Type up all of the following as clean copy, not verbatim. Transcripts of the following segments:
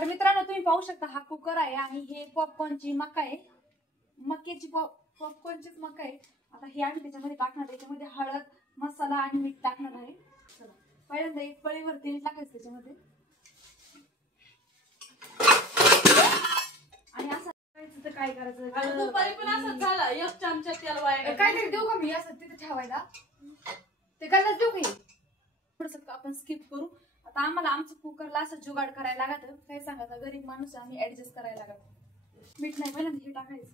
तर मित्रांनो तुम्ही पाहू शकता हा कुकर आहे आणि हे पॉपकॉर्नची मका आहे, मक्याची पॉपकॉर्नचीच मका आहे। आता हे आम्ही त्याच्यामध्ये टाकणार, त्याच्यामध्ये हळद मसाला आणि मीठ टाकणार आहे। चला पहिल्यांदा एक पळीवर तेल टाकायचं त्याच्यामध्ये आणि असं करायचं। तर काय करायचं दुपारी पण असंच झालं, एक चमचा तेल वाया काहीतरी देऊ का मी असं तिथे ठेवायला, ते गल्लाच देऊ का थोडस आपण स्किप करू। आता आम्हाला आमचं कुकरला असं जुगाड करायला लागत, काय सांगायचं गरीब माणूस आम्ही ऍडजस्ट करायला लागत। मीठ नाही पहिल्यांदा हे टाकायचं,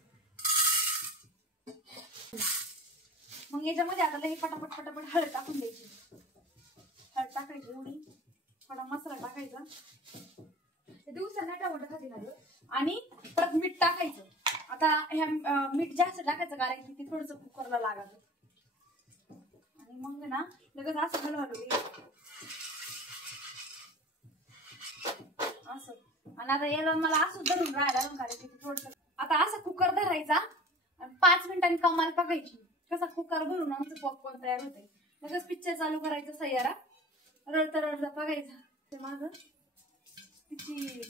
मग याच्यामध्ये आता हे पटापट पटापट हळद टाकून द्यायची, हळद टाकायची एवढी, थोडा मसाला टाकायचा, दिवसांना टमाटर खाती लागलं आणि परत मीठ टाकायचं। आता ह्या मीठ जास्त टाकायचं कारण की ते थोडस कुकरला लागत आणि मग ना लगेच असं हलवायचं असं। आणि आता याला मला असं धरून राहायला कारण की थोडस आता असं कुकर धरायचा आणि 5 मिनिटांनी कमाल बघायची कसा कुकर भरून आमचं पॉपकॉर्न तयार होते। लगेच पिक्चर चालू करायचं सैयारा, रडता रडता बघायचं ते माझं तिची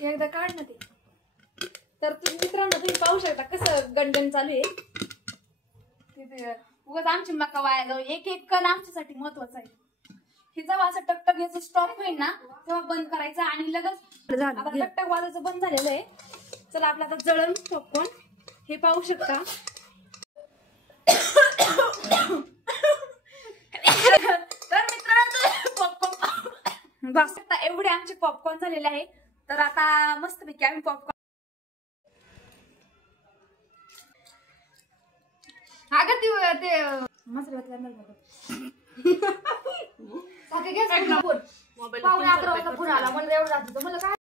एकदा काढ ना ते। तर तुम्ही मित्रांनो तुम्ही पाहू शकता कसं गंडन चालू आहे, उगाच आमची मका वाया जाऊ, एक एक कण आमच्यासाठी महत्वाचा आहे। हे जेव्हा असं टकटक याचं स्टॉप होईल ना तेव्हा बंद करायचं आणि लगेच आता टकटक वाजायचं बंद झालेलं आहे। चला आपला आता जळण पॉपकॉर्न हे पाहू शकता। तर मित्रांनो पॉपकॉर्न बस आता एवढे आमचे पॉपकॉर्न झालेले आहे। तर आता मस्तपैकी आम्ही पॉपकॉर्न अगं ते मसाला मोबाईल पाहुणे 11 वाजता फोन आला, मला एवढं जायचं मला काय